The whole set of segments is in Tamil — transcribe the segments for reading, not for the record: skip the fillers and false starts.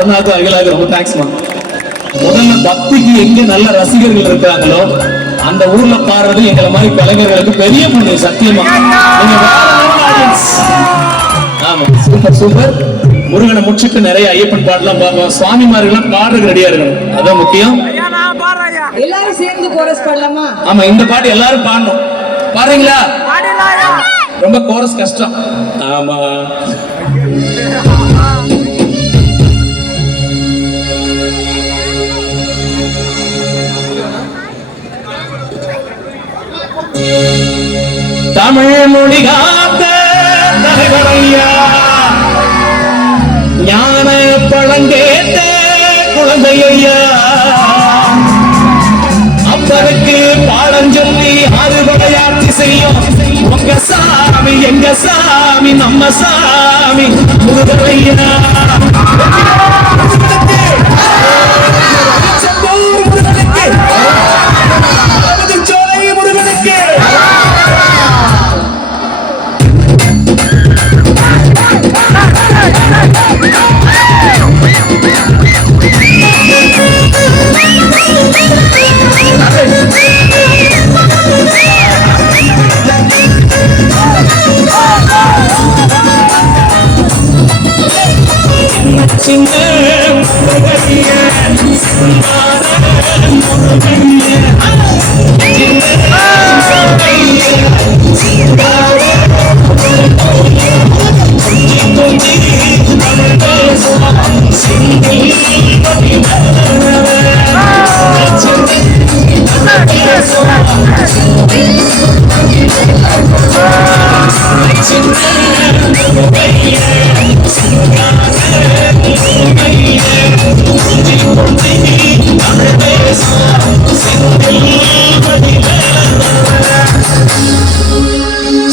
அருணாக்கு அகிலாக்கு ரொம்ப தேங்க்ஸ்மா. முதல்ல பக்திக்கு எங்க நல்ல ரசிகர்கள் இருக்காங்களோ அந்த ஊர்ல பாடுறது எங்களை மாதிரி கலைஞர்களுக்கு பெரிய புண்ணியம். சத்தியமா நீங்க ஆமா, சூப்பர் சூப்பர். முருகனை முடிச்சுட்டு நிறைய ஐயப்பன் பாடலாம் பார்ப்போம். சுவாமிமார்கள்லாம் பாடுறதுக்கு ரெடியா இருக்கணும், அதான் முக்கியம். எல்லாரும் சேர்ந்து கோரஸ் பாடலாமா? ஆமா, இந்த பாட்டு எல்லாரும் பாடணும். பாடுறீங்களா? ரொம்ப கோரஸ் கஷ்டம். ஆமா, தமிழ் மொழி காத்த தலைவரையா, ஞான பழங்கேத்த குழந்தையா, அப்பருக்கு பாடம் சொல்லி அறுபடையாட்சி செய்யும் உங்க சாமி எங்க சாமி நம்ம சாமி முருகரையா.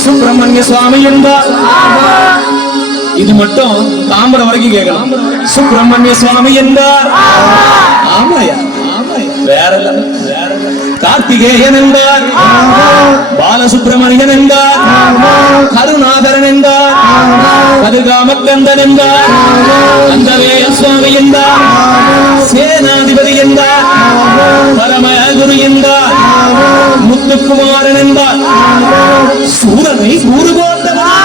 சுப்பிரமணிய சுவாமி என்பார். இது மட்டும் தாம்பரம் வரைக்கும் கேட்கலாம். சுப்பிரமணிய சுவாமி என்பார். ஆமாயா, வேற கார்த்திகேயன் என்பார், பாலசுப்பிரமணியன் என்பார், கருணாகரன் என்பார், கருகாமக்கந்தன் என்பார், கந்தவேய சுவாமி என்பார், சேனாதிபதி என்பார், பரமகுரு என்பார், முத்துக்குமாரன் என்பார். சூரனை கூறு போட்டவனா,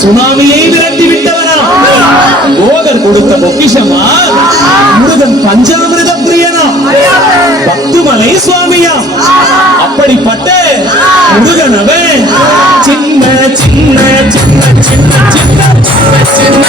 சுனாமியை விரட்டி விட்டவனா, போகர் கொடுத்த பொக்கிஷமா, முருகன் பஞ்சாமிரத பிரியனா, பக்துமலை சுவாமியா. அப்படிப்பட்ட முருகனவே சின்ன சின்ன சின்ன சின்ன சின்ன சின்ன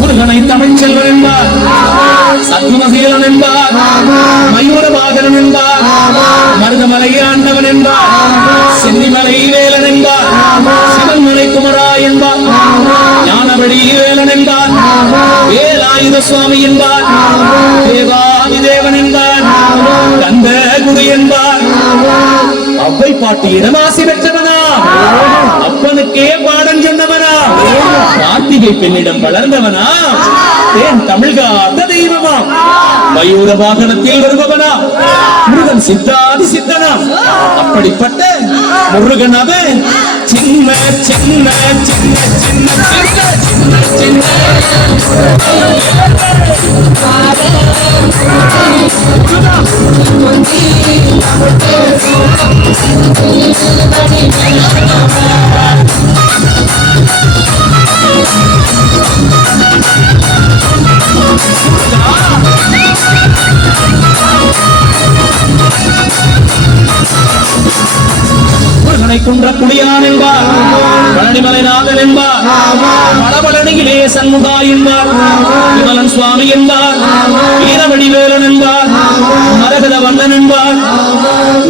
முருகனை தமிழ் செல்வன் என்பார், சத்மசீலன் என்பார், மயூர பாகனன் என்பார், மருதமலை ஆண்டவன் என்பார், சென்னிமலை வேலன் என்பார், சிவன்மலை குமரா என்பார், ஞானவழி வேலன் என்பார், வேலாயுத சுவாமி என்பார், தேவாதி தேவன் என்பார், கந்த குரு என்பார். அவ்வை பாட்டியிடம் ஆசி பெற்றவனா, அப்பனுக்கே பாடம் சொன்னவனா, கார்த்திகை பெண்ணிடம் வளர்ந்தவனா, தேன் தமிழ்காத்த தெய்வமா, மயூர வாகனத்தில் வருபவனா, முருகன் சித்தாதி சித்தனா. அப்படிப்பட்ட முருகன் அவன் சின்ன சின்ன சின்ன சின்ன சின்ன சின்ன குன்ற குடியான் என்பார், பழனிமலைநாதன் என்பார், வடபழனியிலே சண்முகா என்பார், விமலன் சுவாமி என்பார், வீரவடிவேலன் என்பார், மரகத வண்ணன் என்பார்,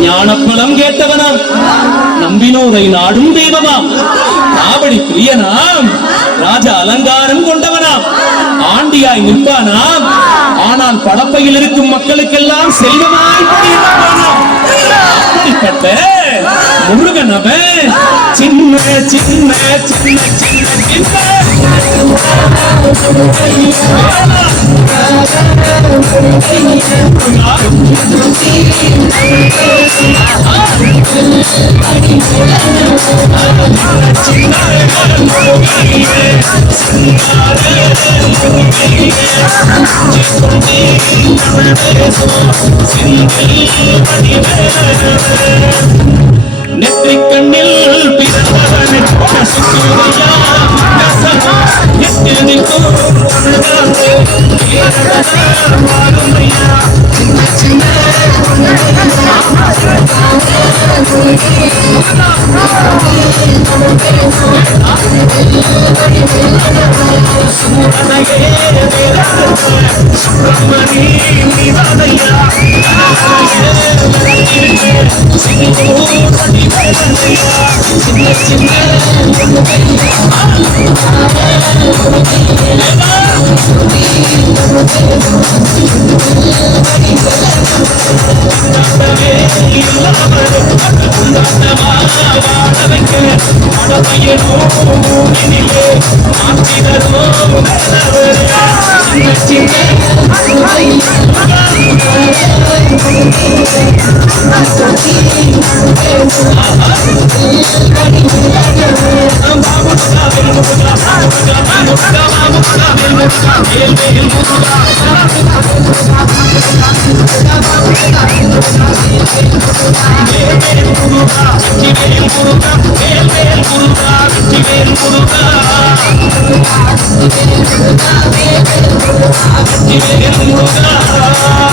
ஞானப்பழம் கேட்டவனாம், நம்பினோரை நாடும் தெய்வமாம், காவடி பிரியனாம், ராஜ அலங்காரம் கொண்டவனாம், ஆண்டியாய் நிற்பானாம், ஆனால் படப்பையில் இருக்கும் மக்களுக்கெல்லாம் செல்வமாய் குடியிருப்பானாம். அப்படிப்பட்ட முருகன் அவன் சின்ன சின்ன சின்ன சின்ன நெற்றிக் கண்ணில் பிறந்தவன் கசுக்குதையா கசமா எத்தனைக்கும் வாருமையா சின்ன சின்ன சுப்பிரமணி நிவாதையா சின்ன சின்ன முருகா